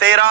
13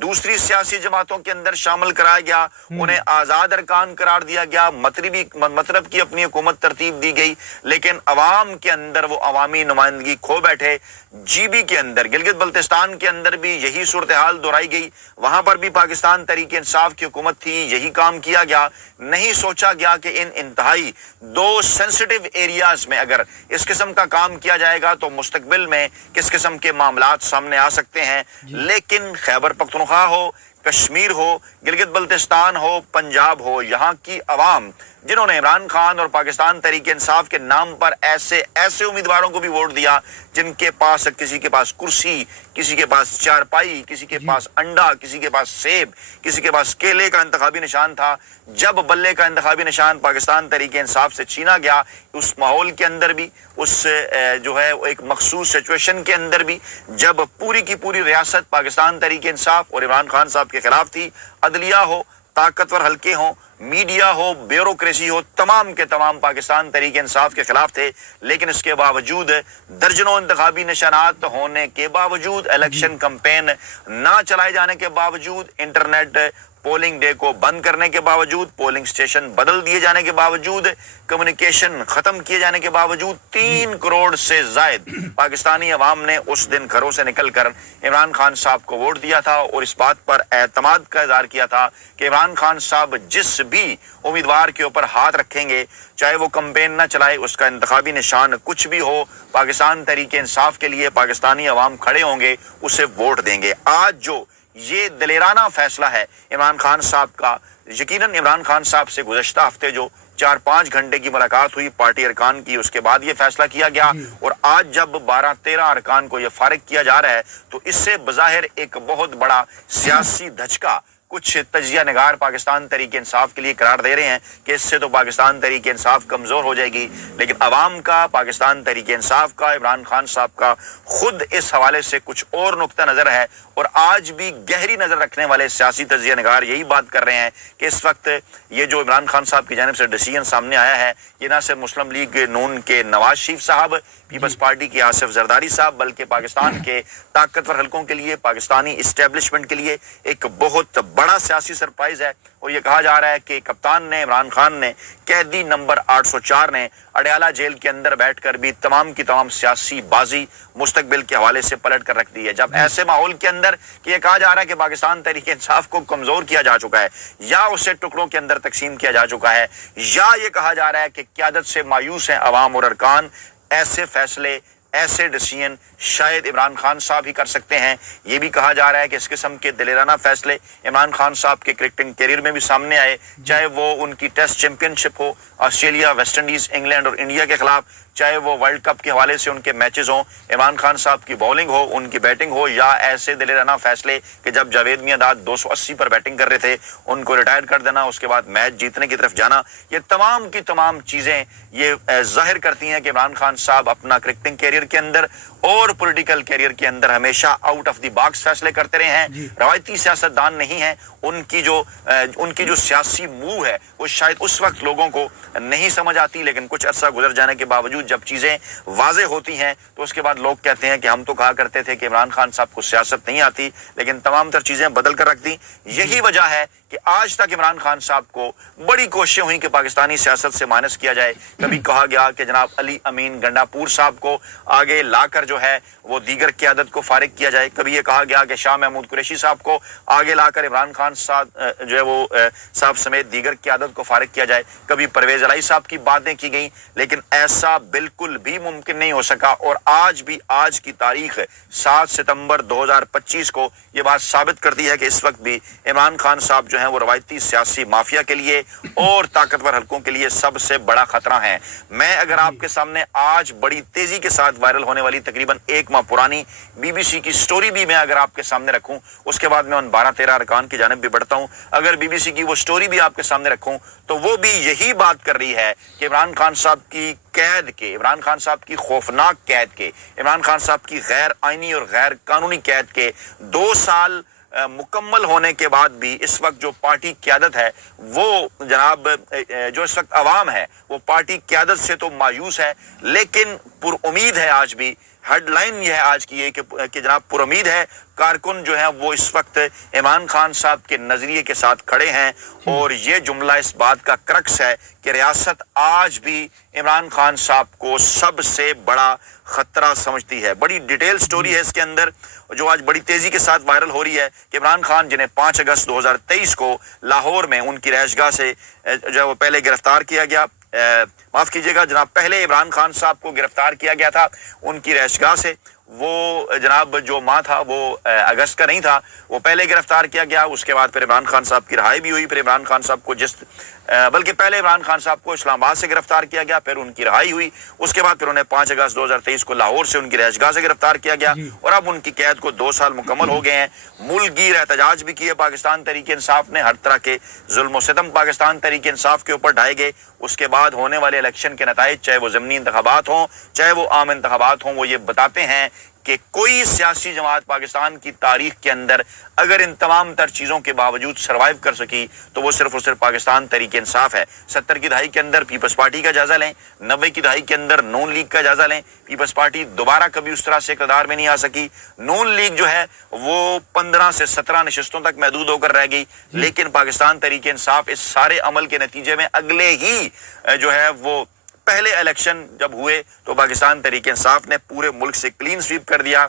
دوسری سیاسی جماعتوں کے اندر شامل کرایا گیا, انہیں آزاد ارکان قرار دیا گیا, مطلب کی اپنی حکومت ترتیب دی گئی, لیکن عوام کے اندر وہ عوامی نمائندگی کھو بیٹھے. جی بی کے اندر, گلگت بلتستان کے اندر بھی یہی صورتحال دہرائی گئی, وہاں پر بھی پاکستان تحریک انصاف کی حکومت تھی, یہی کام کیا گیا. نہیں سوچا گیا کہ ان انتہائی دو سینسٹیو ایریاز میں اگر اس قسم کا کام کیا جائے گا تو مستقبل میں کس قسم کے معاملات سامنے آ سکتے ہیں. لیکن خیبر پختونخوا ہو, کشمیر ہو, گلگت بلتستان ہو, پنجاب ہو, یہاں کی عوام جنہوں نے عمران خان اور پاکستان تحریک انصاف کے نام پر ایسے امیدواروں کو بھی ووٹ دیا جن کے پاس کسی کے پاس کرسی, کسی کے پاس چارپائی, کسی کے پاس انڈا, کسی کے پاس سیب, کسی کے پاس کیلے کا انتخابی نشان تھا. جب بلے کا انتخابی نشان پاکستان تحریک انصاف سے چھینا گیا, اس ماحول کے اندر بھی, اس جو ہے ایک مخصوص سچویشن کے اندر بھی, جب پوری کی پوری ریاست پاکستان تحریک انصاف اور عمران خان صاحب کے خلاف تھی, عدلیہ ہو, طاقتور حلقے ہوں, میڈیا ہو, بیوروکریسی ہو, تمام کے تمام پاکستان تحریک انصاف کے خلاف تھے. لیکن اس کے باوجود, درجنوں انتخابی نشانات ہونے کے باوجود, الیکشن کمپین نہ چلائے جانے کے باوجود, انٹرنیٹ پولنگ ڈے کو بند کرنے کے باوجود, پولنگ سٹیشن بدل دیے جانے کے باوجود, کمیونیکیشن ختم کیے جانے کے باوجود, 3 کروڑ سے زائد پاکستانی عوام نے اس دن گھروں سے نکل کر عمران خان صاحب کو ووٹ دیا تھا اور اس بات پر اعتماد کا اظہار کیا تھا کہ عمران خان صاحب جس بھی امیدوار کے اوپر ہاتھ رکھیں گے, چاہے وہ کمپین نہ چلائے, اس کا انتخابی نشان کچھ بھی ہو, پاکستان تحریک انصاف کے لیے پاکستانی عوام کھڑے ہوں گے, اسے ووٹ دیں گے. آج جو یہ دلیرانہ فیصلہ ہے عمران خان صاحب کا, یقیناً عمران خان صاحب سے گزشتہ ہفتے جو 4-5 گھنٹے کی ملاقات ہوئی پارٹی ارکان کی, اس کے بعد یہ فیصلہ کیا گیا, اور آج جب 12-13 ارکان کو یہ فارغ کیا جا رہا ہے تو اس سے بظاہر ایک بہت بڑا سیاسی دھچکا کچھ تجزیہ نگار پاکستان تحریک انصاف کے لیے قرار دے رہے ہیں کہ اس سے تو پاکستان تحریک انصاف کمزور ہو جائے گی. لیکن عوام کا, پاکستان تحریک انصاف کا, عمران خان صاحب کا خود اس حوالے سے کچھ اور نقطہ نظر ہے, اور آج بھی گہری نظر رکھنے والے سیاسی تجزیہ نگار یہی بات کر رہے ہیں کہ اس وقت یہ جو عمران خان صاحب کی جانب سے ڈیسیژن سامنے آیا ہے, یہ نہ صرف مسلم لیگ نون کے نواز شریف صاحب, پیپلز پارٹی کے آصف زرداری صاحب, بلکہ پاکستان کے طاقتور حلقوں کے لیے, پاکستانی اسٹیبلشمنٹ کے لیے ایک بہت بڑا سیاسی سرپرائز ہے. اور یہ کہا جا رہا ہے کہ کپتان نے, عمران خان نے, قیدی نمبر 804 نے اڈیالہ جیل کے اندر بیٹھ کر بھی تمام کی تمام سیاسی بازی مستقبل کے حوالے سے پلٹ کر رکھ دی ہے. جب ایسے ماحول کے اندر کہ یہ کہا جا رہا ہے کہ پاکستان تحریک انصاف کو کمزور کیا جا چکا ہے, یا اسے ٹکڑوں کے اندر تقسیم کیا جا چکا ہے, یا یہ کہا جا رہا ہے کہ قیادت سے مایوس ہیں عوام اور ارکان, ایسے فیصلے, ایسے ڈیسیژن شاید عمران خان صاحب ہی کر سکتے ہیں. یہ بھی کہا جا رہا ہے کہ اس قسم کے دلیرانہ فیصلے عمران خان صاحب کے کرکٹنگ کیریئر میں بھی سامنے آئے, چاہے وہ ان کی ٹیسٹ چیمپئن شپ ہو آسٹریلیا, ویسٹ انڈیز, انگلینڈ اور انڈیا کے خلاف, چاہے وہ ورلڈ کپ کے حوالے سے ان کے میچز ہوں, عمران خان صاحب کی بولنگ ہو, ان کی بیٹنگ ہو, یا ایسے دلیرانہ فیصلے کہ جب جاوید میاں داد 280 پر بیٹنگ کر رہے تھے ان کو ریٹائر کر دینا, اس کے بعد میچ جیتنے کی طرف جانا. یہ تمام کی تمام چیزیں یہ ظاہر کرتی ہیں کہ عمران خان صاحب اپنا کرکٹنگ کیریئر کے اندر اور پولیٹیکل کیریئر کے اندر ہمیشہ آؤٹ آف دی باکس فیصلے کرتے رہے ہیں. روایتی سیاستدان نہیں ہیں. ان کی جو سیاسی موو ہے وہ شاید اس وقت لوگوں کو نہیں سمجھ آتی, لیکن کچھ عرصہ گزر جانے کے باوجود جب چیزیں واضح ہوتی ہیں تو اس کے بعد لوگ کہتے ہیں کہ ہم تو کہا کرتے تھے کہ عمران خان صاحب کو سیاست نہیں آتی, لیکن تمام تر چیزیں بدل کر رکھ دی. یہی وجہ ہے کہ آج تک عمران خان صاحب کو بڑی کوششیں ہوئیں کہ پاکستانی سیاست سے مائنس کیا جائے. کبھی کہا گیا کہ جناب علی امین گنڈا پور صاحب کو آگے لا کر جو ہے وہ دیگر قیادت کو فارغ کیا جائے. کبھی یہ کہا گیا کہ شاہ محمود قریشی صاحب کو آگے لا کر عمران خان صاحب جو ہے وہ صاحب سمیت دیگر قیادت کو فارغ کیا جائے. کبھی پرویز الہی صاحب کی باتیں کی گئیں, لیکن ایسا بالکل بھی ممکن نہیں ہو سکا. اور آج کی تاریخ 7 ستمبر 2025 کو یہ بات ثابت کرتی ہے کہ اس وقت بھی عمران خان صاحب جو ہیں وہ روایتی سیاسی مافیا کے لیے اور طاقتور حلقوں کے لیے سب سے بڑا خطرہ ہیں. میں اگر آپ کے سامنے آج بڑی تیزی کے ساتھ وائرل ہونے والی تقریباً 1 ماہ پرانی BBC کی سٹوری بھی میں اگر آپ کے سامنے رکھوں, اس کے بعد میں ان 12-13 ارکان کی جانب بھی بڑھتا ہوں, اگر BBC کی وہ سٹوری بھی آپ کے سامنے رکھوں تو وہ بھی یہی بات کر رہی ہے کہ عمران خان صاحب کی قید کے, عمران خان صاحب کی خوفناک قید کے, عمران خان صاحب کی غیر آئینی اور غیر قانونی قید کے 2 سال مکمل ہونے کے بعد بھی اس وقت جو پارٹی قیادت ہے وہ جناب جو اس وقت عوام ہے وہ پارٹی قیادت سے تو مایوس ہے, لیکن پر امید ہے آج بھی ہیڈ لائن یہ ہے آج کی یہ کہ جناب پر امید ہے کارکن جو ہیں وہ اس وقت عمران خان صاحب کے نظریے کے ساتھ کھڑے ہیں، اور یہ جملہ اس بات کا کرکس ہے کہ ریاست آج بھی عمران خان صاحب کو سب سے بڑا خطرہ سمجھتی ہے۔ بڑی ڈیٹیل سٹوری ہے اس کے اندر جو آج بڑی تیزی کے ساتھ وائرل ہو رہی ہے کہ عمران خان جنہیں 5 اگست 2023 کو لاہور میں ان کی رہائش گاہ سے جو وہ پہلے گرفتار کیا گیا، معاف کیجیے گا جناب، پہلے عمران خان صاحب کو گرفتار کیا گیا تھا ان کی رہائش گاہ سے، وہ جناب جو ماہ تھا وہ اگست کا نہیں تھا، وہ پہلے گرفتار کیا گیا، اس کے بعد پھر عمران خان صاحب کی رہائی بھی ہوئی، پھر عمران خان صاحب کو بلکہ پہلے عمران خان صاحب کو اسلام آباد سے گرفتار کیا گیا، پھر ان کی رہائی ہوئی، اس کے بعد پھر انہیں 5 اگست 2023 کو لاہور سے ان کی رہائش گاہ سے گرفتار کیا گیا، اور اب ان کی قید کو 2 سال مکمل ہو گئے ہیں۔ ملک گیر احتجاج بھی کیے پاکستان تحریک انصاف نے، ہر طرح کے ظلم و ستم پاکستان تحریک انصاف کے اوپر ڈھائے گئے۔ اس کے بعد ہونے والے الیکشن کے نتائج، چاہے وہ ضمنی انتخابات ہوں چاہے وہ عام انتخابات ہوں، وہ یہ بتاتے ہیں کہ کوئی سیاسی جماعت پاکستان کی تاریخ کے اندر اگر ان تمام تر چیزوں کے باوجود سروائیو کر سکی تو وہ صرف اور صرف پاکستان تحریک انصاف ہے۔ 70 کی دہائی کے اندر پیپلز پارٹی کا جائزہ لیں، 90 کی دہائی کے اندر نون لیگ کا جائزہ لیں، پیپلز پارٹی دوبارہ کبھی اس طرح سے اقتدار میں نہیں آ سکی، نون لیگ جو ہے وہ 15 سے 17 نشستوں تک محدود ہو کر رہ گئی، لیکن پاکستان تحریک انصاف اس سارے عمل کے نتیجے میں اگلے ہی جو ہے وہ پہلے الیکشن جب ہوئے تو پاکستان تحریک انصاف نے پورے ملک سے کلین سویپ کر دیا،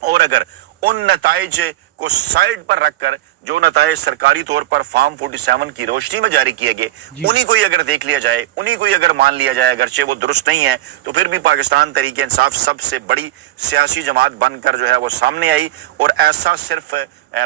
اور اگر ان نتائج کو سائیڈ پر رکھ کر جو نتائج سرکاری طور پر فارم 47 کی روشنی میں جاری کیے گئے انہی کو ہی اگر دیکھ لیا جائے، انہی کو ہی اگر مان لیا جائے، اگرچہ وہ درست نہیں ہے، تو پھر بھی پاکستان تحریک انصاف سب سے بڑی سیاسی جماعت بن کر جو ہے وہ سامنے آئی، اور ایسا صرف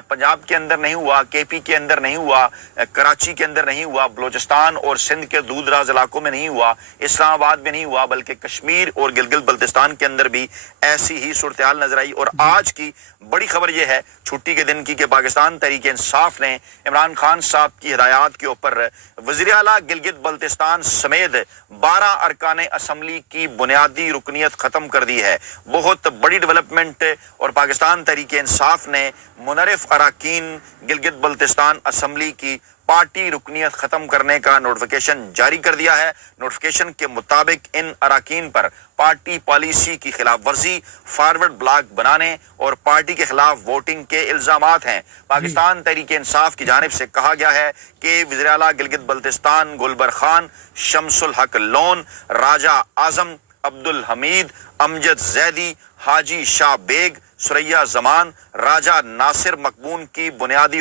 پنجاب کے اندر نہیں ہوا، کے پی کے اندر نہیں ہوا، کراچی کے اندر نہیں ہوا، بلوچستان اور سندھ کے دور دراز علاقوں میں نہیں ہوا، اسلام آباد میں نہیں ہوا، بلکہ کشمیر اور گلگت بلتستان کے اندر بھی ایسی ہی صورتحال نظر آئی۔ اور آج کی بڑی خبر یہ ہے چھٹی کے دن کی کہ پاکستان تحریک انصاف نے عمران خان صاحب کی ہدایات کے اوپر وزیر اعلیٰ گلگت بلتستان سمیت 12 ارکان اسمبلی کی بنیادی رکنیت ختم کر دی ہے۔ بہت بڑی ڈیولپمنٹ، اور پاکستان تحریک انصاف نے منعرف اراکین گلگت بلتستان اسمبلی کی پارٹی رکنیت ختم کرنے کا نوٹیفیکیشن جاری کر دیا ہے۔ نوٹیفیکیشن کے مطابق ان اراکین پر پارٹی پالیسی کی خلاف ورزی، فارورڈ بلاک بنانے اور پارٹی کے خلاف ووٹنگ کے الزامات ہیں۔ پاکستان تحریک انصاف کی جانب سے کہا گیا ہے کہ وزیر اعلیٰ گلگت بلتستان گلبر خان، شمس الحق لون، راجہ اعظم، عبدالحمید، امجد زیدی، حاجی شاہ بیگ، سریا زمان، راجہ ناصر مقبون کی بنیادی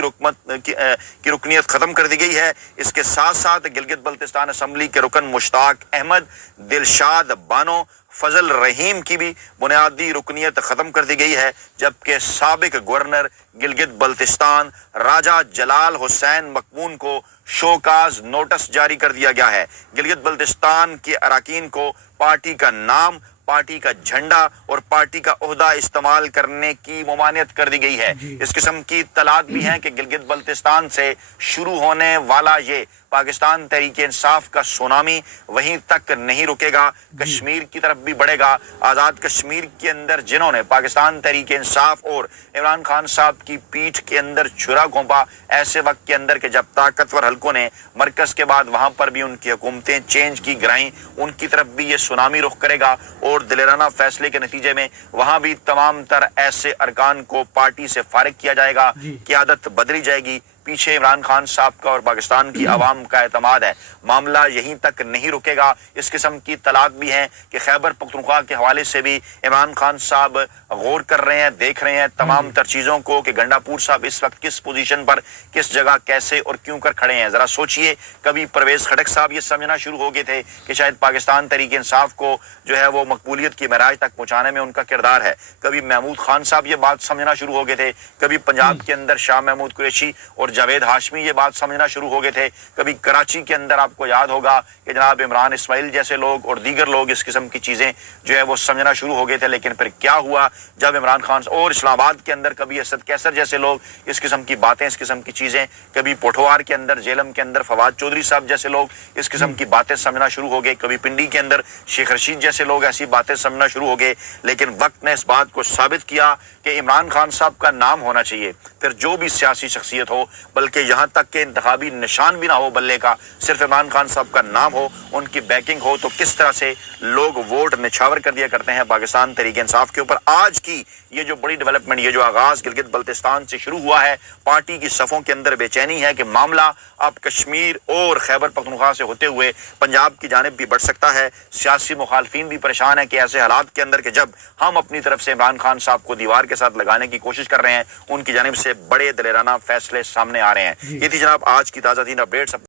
کی رکنیت ختم کر دی گئی ہے۔ اس کے ساتھ ساتھ گلگت بلتستان اسمبلی کے رکن مشتاق احمد، دلشاد بانو، فضل رحیم کی بھی بنیادی رکنیت ختم کر دی گئی ہے، جبکہ سابق گورنر گلگت بلتستان راجہ جلال حسین مقبون کو شوکاز نوٹس جاری کر دیا گیا ہے۔ گلگت بلتستان کے اراکین کو پارٹی کا نام، پارٹی کا جھنڈا اور پارٹی کا عہدہ استعمال کرنے کی ممانعت کر دی گئی ہے۔ اس قسم کی اطلاعات بھی ہیں کہ گلگت بلتستان سے شروع ہونے والا یہ پاکستان تحریک انصاف کا سونامی وہیں تک نہیں رکے گا، کشمیر کی طرف بھی بڑھے گا۔ آزاد کشمیر کے اندر جنہوں نے پاکستان تحریک انصاف اور عمران خان صاحب کی پیٹھ کے اندر چھرا گھونپا، ایسے وقت کے اندر کہ جب طاقتور حلقوں نے مرکز کے بعد وہاں پر بھی ان کی حکومتیں چینج کی گرائیں، ان کی طرف بھی یہ سونامی رخ کرے گا، اور دلیرانہ فیصلے کے نتیجے میں وہاں بھی تمام تر ایسے ارکان کو پارٹی سے فارغ کیا جائے گا، قیادت بدلی جائے گی۔ پیچھے عمران خان صاحب کا اور پاکستان کی عوام کا اعتماد ہے، معاملہ یہیں تک نہیں رکے گا۔ اس قسم کی اطلاعات بھی ہیں کہ خیبر پختونخوا کے حوالے سے بھی عمران خان صاحب غور کر رہے ہیں، دیکھ رہے ہیں تمام تر چیزوں کو کہ گنڈا پور صاحب اس وقت کس پوزیشن پر، کس جگہ، کیسے اور کیوں کر کھڑے ہیں۔ ذرا سوچئے، کبھی پرویز خٹک صاحب یہ سمجھنا شروع ہو گئے تھے کہ شاید پاکستان تحریک انصاف کو جو ہے وہ مقبولیت کی معراج تک پہنچانے میں ان کا کردار ہے، کبھی محمود خان صاحب یہ بات سمجھنا شروع ہو گئے تھے، کبھی پنجاب کے اندر شاہ محمود قریشی اور جاوید ہاشمی یہ بات سمجھنا شروع ہو گئے تھے، کبھی کراچی کے اندر آپ کو یاد ہوگا کہ جناب عمران اسماعیل جیسے لوگ اور دیگر لوگ اس قسم کی چیزیں جو ہے وہ سمجھنا شروع ہو گئے تھے۔ لیکن پھر کیا ہوا جب عمران خان اور اسلام آباد کے اندر کبھی اسد کیسر جیسے لوگ اس قسم کی باتیں، اس قسم کی چیزیں، کبھی پوٹھوار کے اندر، جیلم کے اندر فواد چودھری صاحب جیسے لوگ اس قسم کی باتیں سمجھنا شروع ہو گئے، کبھی پنڈی کے اندر شیخ رشید جیسے لوگ ایسی باتیں سمجھنا شروع ہو گئے، لیکن وقت نے اس بات کو ثابت کیا کہ عمران خان صاحب کا نام ہونا چاہیے، پھر جو بھی سیاسی شخصیت ہو بلکہ یہاں تک کہ انتخابی نشان بھی نہ ہو بلے کا, صرف عمران خان صاحب کا نام ہو, ان کی بیکنگ ہو, تو کس طرح سے لوگ ووٹ نچھاور کر دیا کرتے ہیں پاکستان تحریک انصاف کے اوپر. آج کی یہ جو بڑی ڈیولپمنٹ, یہ جو آغاز گلگت بلتستان سے شروع ہوا ہے, پارٹی کی صفوں کے اندر بے چینی ہے کہ معاملہ اب کشمیر اور خیبر پختونخوا سے ہوتے ہوئے پنجاب کی جانب بھی بڑھ سکتا ہے. سیاسی مخالفین بھی پریشان ہیں کہ ایسے حالات کے اندر کہ جب ہم اپنی طرف سے عمران خان صاحب کو دیوار کے ساتھ لگانے کی کوشش کر رہے ہیں, ان کی جانب سے بڑے دلیرانہ فیصلے سامنے آ رہے ہیں. یہ تھی جناب آج کی تازہ ترین اپڈیٹس.